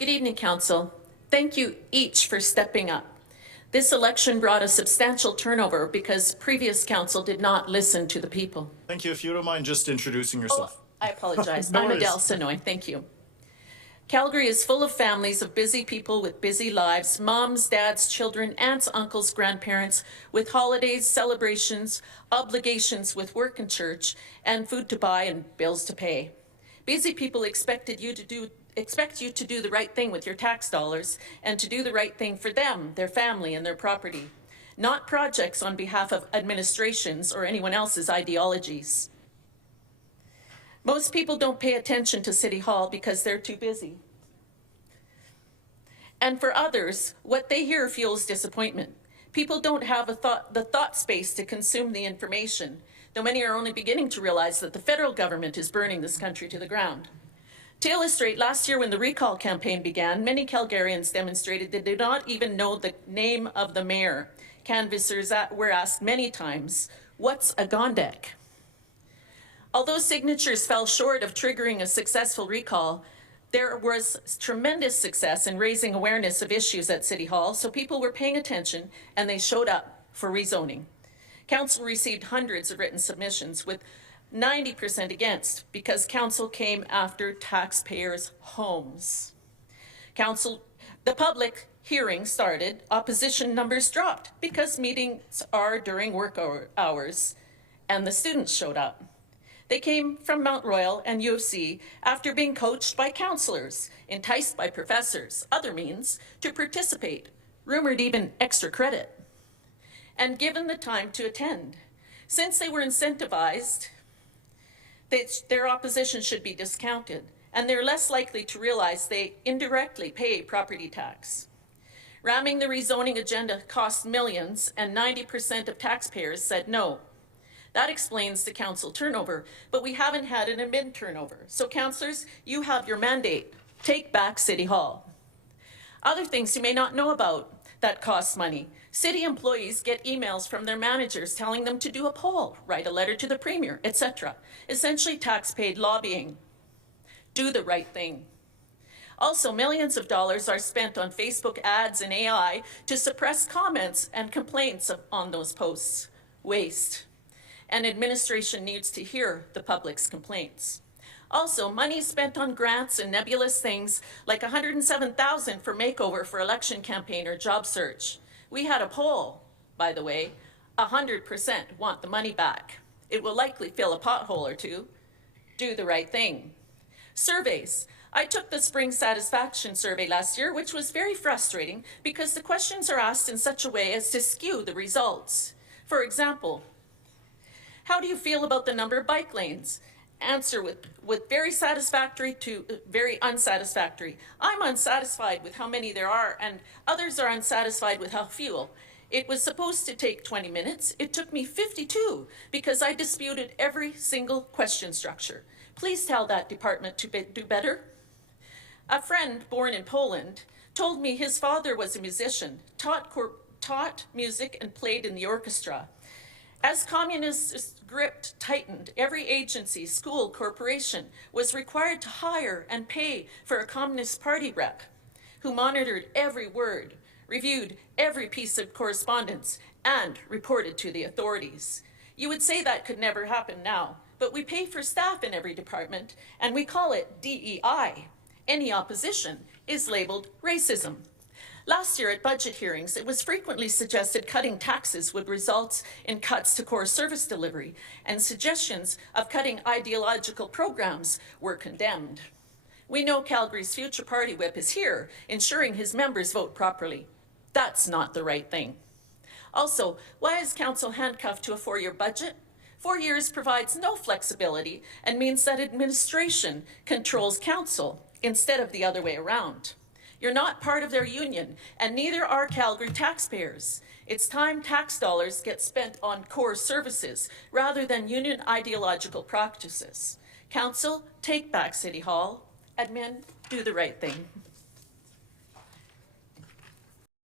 Good evening, Council. Thank you each for stepping up. This election brought a substantial turnover because previous council did not listen to the people. Thank you. If you don't mind just introducing yourself. Oh, I apologize. No I'm worries. Adele Sonoy. Thank you. Calgary is full of families of busy people with busy lives, moms, dads, children, aunts, uncles, grandparents, with holidays, celebrations, obligations with work and church, and food to buy and bills to pay. Busy people expect you to do the right thing with your tax dollars and to do the right thing for them, their family, and their property, not projects on behalf of administrations or anyone else's ideologies. Most people don't pay attention to City Hall because they're too busy. And for others, what they hear fuels disappointment. People don't have the thought space to consume the information, though many are only beginning to realize that the federal government is burning this country to the ground. To illustrate, last year when the recall campaign began, many Calgarians demonstrated they did not even know the name of the mayor. Canvassers were asked many times, "What's a Gondek?" Although signatures fell short of triggering a successful recall, there was tremendous success in raising awareness of issues at City Hall, so people were paying attention and they showed up for rezoning. Council received hundreds of written submissions, with 90% against, because Council came after taxpayers' homes. The public hearing started, opposition numbers dropped because meetings are during work hours, and the students showed up. They came from Mount Royal and U of C after being coached by counselors, enticed by professors, other means, to participate, rumored even extra credit, and given the time to attend. Since they were incentivized, their opposition should be discounted, and they're less likely to realize they indirectly pay property tax. Ramming the rezoning agenda cost millions, and 90% of taxpayers said no. That explains the council turnover, but we haven't had an admin turnover. So councillors, you have your mandate. Take back City Hall. Other things you may not know about that cost money. City employees get emails from their managers telling them to do a poll, write a letter to the premier, etc. Essentially tax-paid lobbying. Do the right thing. Also, millions of dollars are spent on Facebook ads and AI to suppress comments and complaints on those posts. Waste. And administration needs to hear the public's complaints. Also, money spent on grants and nebulous things like $107,000 for makeover for election campaign or job search. We had a poll, by the way, 100% want the money back. It will likely fill a pothole or two. Do the right thing. Surveys. I took the Spring Satisfaction Survey last year, which was very frustrating because the questions are asked in such a way as to skew the results. For example, how do you feel about the number of bike lanes? Answer with very satisfactory to very unsatisfactory. I'm unsatisfied with how many there are, and others are unsatisfied with how few. It was supposed to take 20 minutes. It took me 52 because I disputed every single question structure. Please tell that department to do better. A friend born in Poland told me his father was a musician, taught music and played in the orchestra. As communist grip tightened, every agency, school, corporation was required to hire and pay for a Communist Party rep who monitored every word, reviewed every piece of correspondence, and reported to the authorities. You would say that could never happen now, but we pay for staff in every department, and we call it DEI. Any opposition is labeled racism. Last year at budget hearings, it was frequently suggested cutting taxes would result in cuts to core service delivery, and suggestions of cutting ideological programs were condemned. We know Calgary's future party whip is here, ensuring his members vote properly. That's not the right thing. Also, why is council handcuffed to a 4-year budget? 4 years provides no flexibility and means that administration controls council instead of the other way around. You're not part of their union, and neither are Calgary taxpayers. It's time tax dollars get spent on core services rather than union ideological practices. Council, take back City Hall. Admin, do the right thing.